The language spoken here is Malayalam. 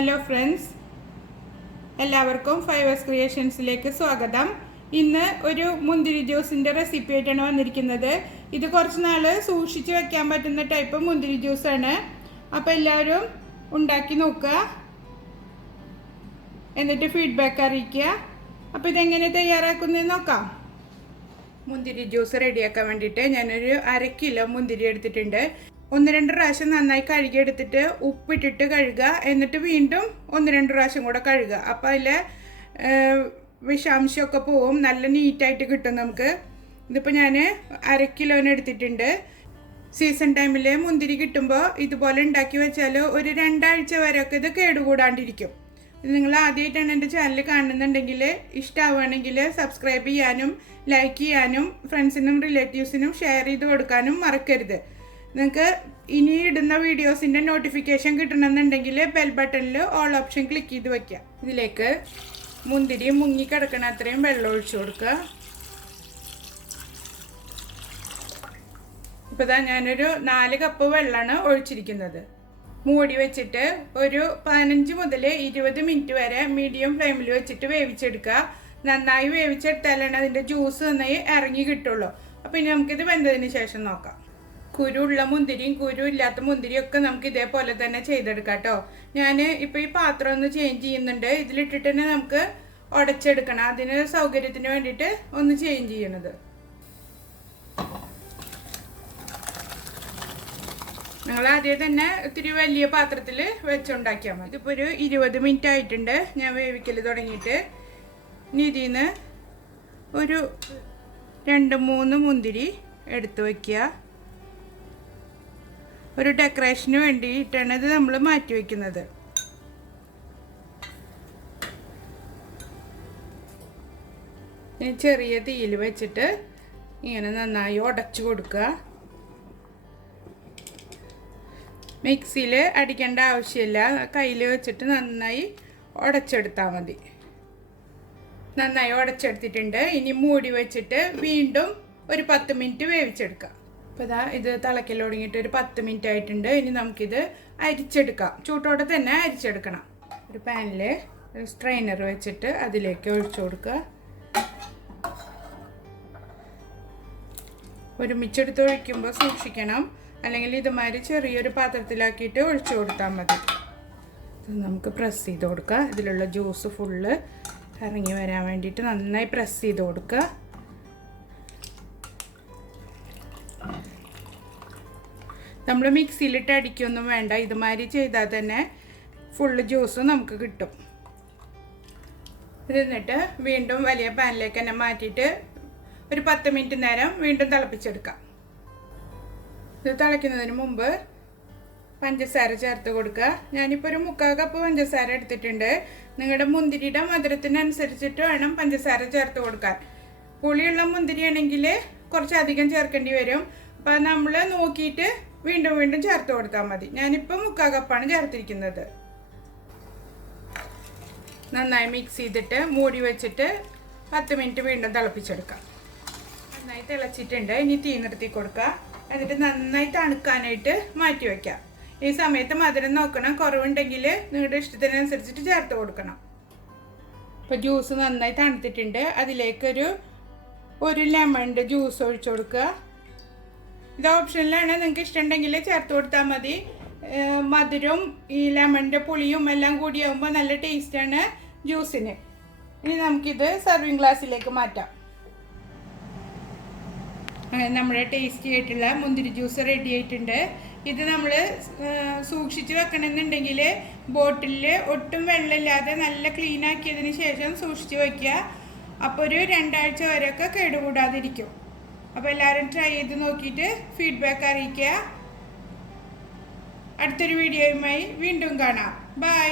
ഹലോ ഫ്രണ്ട്സ്, എല്ലാവർക്കും ഫൈവേഴ്സ് ക്രിയേഷൻസിലേക്ക് സ്വാഗതം. ഇന്ന് ഒരു മുന്തിരി ജ്യൂസിൻ്റെ റെസിപ്പി ആയിട്ടാണ് വന്നിരിക്കുന്നത്. ഇത് കുറച്ച് നാൾ സൂക്ഷിച്ച് വെക്കാൻ പറ്റുന്ന ടൈപ്പ് മുന്തിരി ജ്യൂസാണ്. അപ്പോൾ എല്ലാവരും ഉണ്ടാക്കി നോക്കുക, എന്നിട്ട് ഫീഡ്ബാക്ക് അറിയിക്കുക. അപ്പോൾ ഇതെങ്ങനെ തയ്യാറാക്കുന്നതെന്ന് നോക്കാം. മുന്തിരി ജ്യൂസ് റെഡിയാക്കാൻ വേണ്ടിയിട്ട് ഞാനൊരു 1/2 കിലോ മുന്തിരി എടുത്തിട്ടുണ്ട്. 1-2 പ്രാവശ്യം നന്നായി കഴുകിയെടുത്തിട്ട് ഉപ്പിട്ടിട്ട് കഴുകുക, എന്നിട്ട് വീണ്ടും 1-2 പ്രാവശ്യം കൂടെ കഴുകുക. അപ്പോൾ അതിൽ വിഷാംശമൊക്കെ പോവും, നല്ല നീറ്റായിട്ട് കിട്ടും നമുക്ക്. ഇതിപ്പോൾ ഞാൻ 1/2 കിലോന് എടുത്തിട്ടുണ്ട്. സീസൺ ടൈമിൽ മുന്തിരി കിട്ടുമ്പോൾ ഇതുപോലെ ഉണ്ടാക്കി വെച്ചാൽ ഒരു 2 ആഴ്ച വരെയൊക്കെ ഇത് കേടുകൂടാണ്ടിരിക്കും. ഇത് നിങ്ങൾ ആദ്യമായിട്ടാണ് എൻ്റെ ചാനൽ കാണുന്നുണ്ടെങ്കിൽ, ഇഷ്ടമാവുകയാണെങ്കിൽ സബ്സ്ക്രൈബ് ചെയ്യാനും ലൈക്ക് ചെയ്യാനും ഫ്രണ്ട്സിനും റിലേറ്റീവ്സിനും ഷെയർ ചെയ്ത് കൊടുക്കാനും മറക്കരുത്. നിങ്ങൾക്ക് ഇനി ഇടുന്ന വീഡിയോസിൻ്റെ നോട്ടിഫിക്കേഷൻ കിട്ടണമെന്നുണ്ടെങ്കിൽ ബെൽ ബട്ടണിൽ ഓൾ ഓപ്ഷൻ ക്ലിക്ക് ചെയ്ത് വയ്ക്കുക. ഇതിലേക്ക് മുന്തിരി മുങ്ങിക്കിടക്കണ അത്രയും വെള്ളം ഒഴിച്ചു കൊടുക്കുക. ഇപ്പോൾ ഇതാ ഞാനൊരു 4 കപ്പ് വെള്ളമാണ് ഒഴിച്ചിരിക്കുന്നത്. മൂടി വെച്ചിട്ട് ഒരു 15 മുതൽ 20 മിനിറ്റ് വരെ മീഡിയം ഫ്ലെയിമിൽ വെച്ചിട്ട് വേവിച്ചെടുക്കുക. നന്നായി വേവിച്ചെടുത്താലാണ് അതിൻ്റെ ജ്യൂസ് നന്നായി ഇറങ്ങി കിട്ടുള്ളൂ. അപ്പോൾ ഇനി നമുക്കിത് വെന്തതിന് ശേഷം നോക്കാം. കുരുള്ള മുന്തിരിയും കുരു ഇല്ലാത്ത മുന്തിരിയും ഒക്കെ നമുക്ക് ഇതേപോലെ തന്നെ ചെയ്തെടുക്കാം കേട്ടോ. ഞാൻ ഇപ്പോൾ ഈ പാത്രം ഒന്ന് ചേഞ്ച് ചെയ്യുന്നുണ്ട്. ഇതിലിട്ടിട്ട് തന്നെ നമുക്ക് ഉടച്ചെടുക്കണം. അതിന് സൗകര്യത്തിന് വേണ്ടിയിട്ട് ഒന്ന് ചേഞ്ച് ചെയ്യണത്. നിങ്ങൾ ആദ്യം തന്നെ ഇത്തിരി വലിയ പാത്രത്തിൽ വെച്ചുണ്ടാക്കിയാൽ മതി. ഇതിപ്പോൾ ഒരു 20 മിനിറ്റ് ആയിട്ടുണ്ട് ഞാൻ വേവിക്കൽ തുടങ്ങിയിട്ട്. ഇനി ഇതിൽ നിന്ന് ഒരു 2-3 മുന്തിരി എടുത്ത് വയ്ക്കുക. ഒരു ഡെക്കറേഷന് വേണ്ടിയിട്ടാണ് ഇത് നമ്മൾ മാറ്റി വയ്ക്കുന്നത്. ചെറിയ തീയിൽ വെച്ചിട്ട് ഇങ്ങനെ നന്നായി ഉടച്ചു കൊടുക്കുക. മിക്സിയിൽ അടിക്കേണ്ട ആവശ്യമില്ല, കയ്യിൽ വെച്ചിട്ട് നന്നായി ഉടച്ചെടുത്താൽ മതി. നന്നായി ഉടച്ചെടുത്തിട്ടുണ്ട്. ഇനി മൂടി വെച്ചിട്ട് വീണ്ടും ഒരു 10 മിനിറ്റ് വേവിച്ചെടുക്കാം. അപ്പോൾ ഇതാ ഇത് തിളക്കൽ തുടങ്ങിയിട്ട് ഒരു 10 മിനിറ്റ് ആയിട്ടുണ്ട്. ഇനി നമുക്കിത് അരിച്ചെടുക്കാം. ചൂട്ടോടെ തന്നെ അരിച്ചെടുക്കണം. ഒരു പാനിൽ ഒരു സ്ട്രെയിനർ വെച്ചിട്ട് അതിലേക്ക് ഒഴിച്ചു കൊടുക്കുക. ഒരുമിച്ചെടുത്ത് ഒഴിക്കുമ്പോൾ സൂക്ഷിക്കണം, അല്ലെങ്കിൽ ഇതുമാതിരി ചെറിയൊരു പാത്രത്തിലാക്കിയിട്ട് ഒഴിച്ചു കൊടുത്താൽ മതി. ഇത് നമുക്ക് പ്രസ് ചെയ്ത് കൊടുക്കുക. ഇതിലുള്ള ജ്യൂസ് ഫുള്ള് ഇറങ്ങി വരാൻ വേണ്ടിയിട്ട് നന്നായി പ്രസ് ചെയ്ത് കൊടുക്കുക. നമ്മൾ മിക്സിയിലിട്ട് അടിക്കൊന്നും വേണ്ട, ഇതുമാതിരി ചെയ്താൽ തന്നെ ഫുള്ള് ജ്യൂസ് നമുക്ക് കിട്ടും. എന്നിട്ട് വീണ്ടും വലിയ പാനിലേക്ക് തന്നെ മാറ്റിയിട്ട് ഒരു 10 മിനിറ്റ് നേരം വീണ്ടും തിളപ്പിച്ചെടുക്കാം. ഇത് തിളയ്ക്കുന്നതിന് മുമ്പ് പഞ്ചസാര ചേർത്ത് കൊടുക്കുക. ഞാനിപ്പോൾ ഒരു 3/4 കപ്പ് പഞ്ചസാര എടുത്തിട്ടുണ്ട്. നിങ്ങളുടെ മുന്തിരിയുടെ മധുരത്തിനനുസരിച്ചിട്ട് വേണം പഞ്ചസാര ചേർത്ത് കൊടുക്കാൻ. പുളിയുള്ള മുന്തിരിയാണെങ്കിൽ കുറച്ചധികം ചേർക്കേണ്ടി വരും. അപ്പോൾ നമ്മൾ നോക്കിയിട്ട് വീണ്ടും വീണ്ടും ചേർത്ത് കൊടുത്താൽ മതി. ഞാനിപ്പോൾ 3/4 കപ്പാണ് ചേർത്തിരിക്കുന്നത്. നന്നായി മിക്സ് ചെയ്തിട്ട് മൂടി വെച്ചിട്ട് 10 മിനിറ്റ് വീണ്ടും തിളപ്പിച്ചെടുക്കാം. നന്നായി തിളച്ചിട്ടുണ്ട്. ഇനി തീ നിർത്തി കൊടുക്കുക. എന്നിട്ട് നന്നായി തണുക്കാനായിട്ട് മാറ്റി വയ്ക്കാം. ഈ സമയത്ത് മധുരം നോക്കണം, കുറവുണ്ടെങ്കിൽ നിങ്ങളുടെ ഇഷ്ടത്തിനനുസരിച്ചിട്ട് ചേർത്ത് കൊടുക്കണം. ഇപ്പോൾ ജ്യൂസ് നന്നായി തണുത്തിട്ടുണ്ട്. അതിലേക്കൊരു 1 ലെമണിൻ്റെ ജ്യൂസ് ഒഴിച്ചു കൊടുക്കുക. ഇത് ഓപ്ഷനിലാണ്, നിങ്ങൾക്ക് ഇഷ്ടമുണ്ടെങ്കിൽ ചേർത്ത് കൊടുത്താൽ മതി. മധുരവും ഈ ലെമണിൻ്റെ പുളിയും എല്ലാം കൂടിയാകുമ്പോൾ നല്ല ടേസ്റ്റാണ് ജ്യൂസിന്. ഇനി നമുക്കിത് സർവിങ് ഗ്ലാസ്സിലേക്ക് മാറ്റാം. നമ്മുടെ ടേസ്റ്റി ആയിട്ടുള്ള മുന്തിരി ജ്യൂസ് റെഡി ആയിട്ടുണ്ട്. ഇത് നമ്മൾ സൂക്ഷിച്ച് വെക്കണമെന്നുണ്ടെങ്കിൽ ബോട്ടിലിൽ ഒട്ടും വെള്ളമില്ലാതെ നല്ല ക്ലീൻ ആക്കിയതിന് ശേഷം സൂക്ഷിച്ച് വയ്ക്കുക. അപ്പോൾ ഒരു 2 ആഴ്ച വരെയൊക്കെ കേടുകൂടാതിരിക്കും. അപ്പോൾ എല്ലാവരും ട്രൈ ചെയ്ത് നോക്കിയിട്ട് ഫീഡ്ബാക്ക് അറിയിക്കുക. അടുത്തൊരു വീഡിയോയുമായി വീണ്ടും കാണാം. ബൈ.